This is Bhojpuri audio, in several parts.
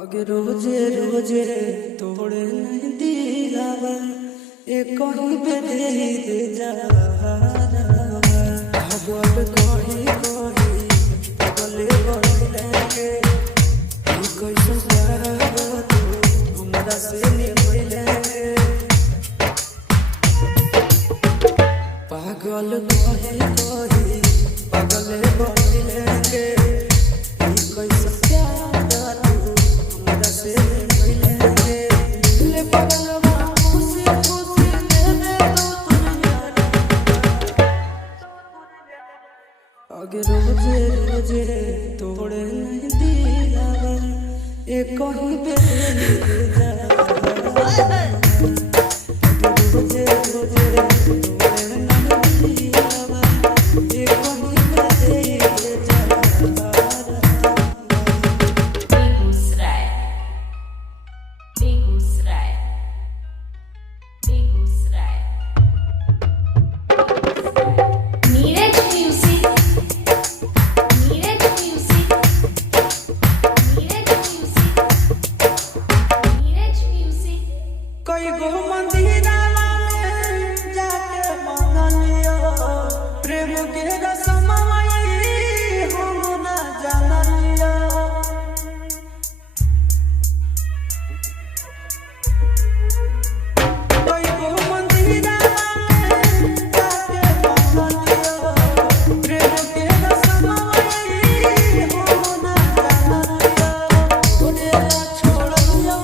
अगे रोजे रोजे तोड़े नहीं दिलावा एक कहीं पे दे जा भगवान कही कही पगले बोलेंगे कैसे हमरा से मिलेंगे पागल कही कही पगले बोलेंगे कैसे अगे रोजे रोजे तोड़े नहीं दिलावा एक कहीं पे दे जा रोजे रोजे तोड़े नहीं दिलावा एक कहीं पे दे जा बेगूसराय बेगूसराय बेगूसराय नीरज म्यूजिक कई गो मंदिरावा में जाके मांग लियो प्रेम के रसमई हम ना जान लियो कई गो मंदिरावा में जाके मांग लियो प्रेम के रसमई हम ना जान लियो ओरे छोड़ लियो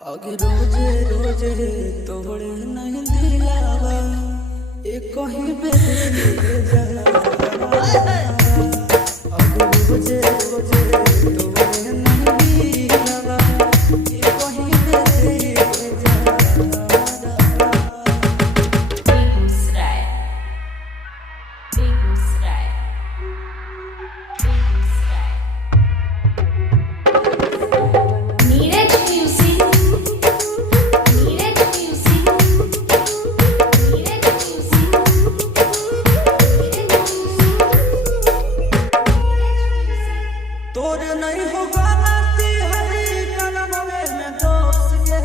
अगे रोजे रोजे तोड़े नहीं दिलावा एक कहीं पे दे जा अगे रोजे रोजे तोड़े नहीं दिलावा एक कहीं पे दे जा बेगूसराय बेगूसराय बेगूसराय नीरज म्यूजिक तोर नहीं होगा नाती हरी कलम में दोस्त के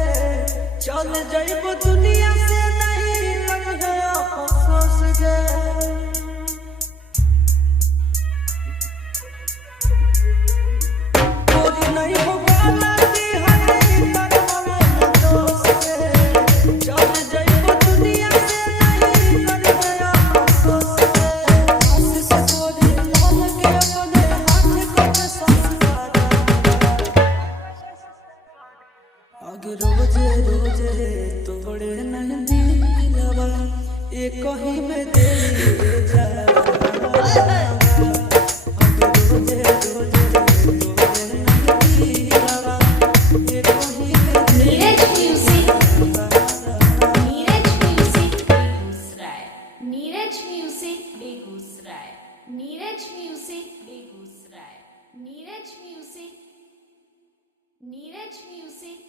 चल जाइब दुनिया से नहीं कभी अफसोस के तोर नहीं होगा नाती हरी कलम में दोस्त के चल जाइब दुनिया से नहीं कभी अफसोस के आशीष तोरी लाल के अपने हाथ को अगे रोजे रोजे तोड़े नहीं दिलावा एक कहीं में दे जा अगे रोजे रोजे तोड़े नहीं दिलावा एक कहीं में Neeraj music Begusarai Neeraj music Begusarai Neeraj music Begusarai Neeraj music